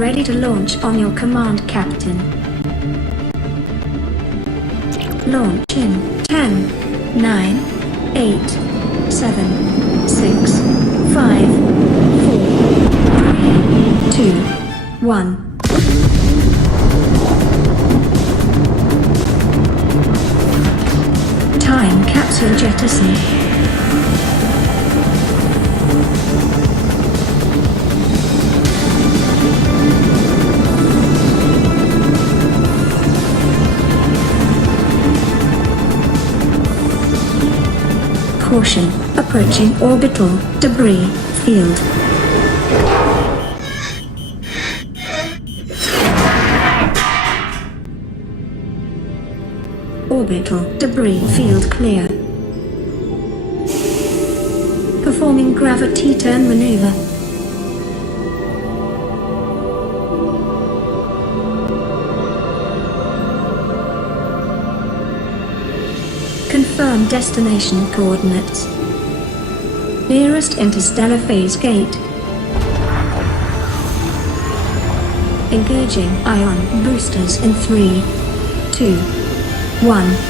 ready to launch on your command, Captain. Launch in 10, 9, 8, 7, 6, 5, 4, 3, 2, 1. Time capsule jettisoned. Caution, approaching orbital debris field. Orbital debris field clear. Performing gravity turn maneuver. Confirm destination coordinates. Nearest interstellar phase gate. Engaging ion boosters in 3, 2, 1.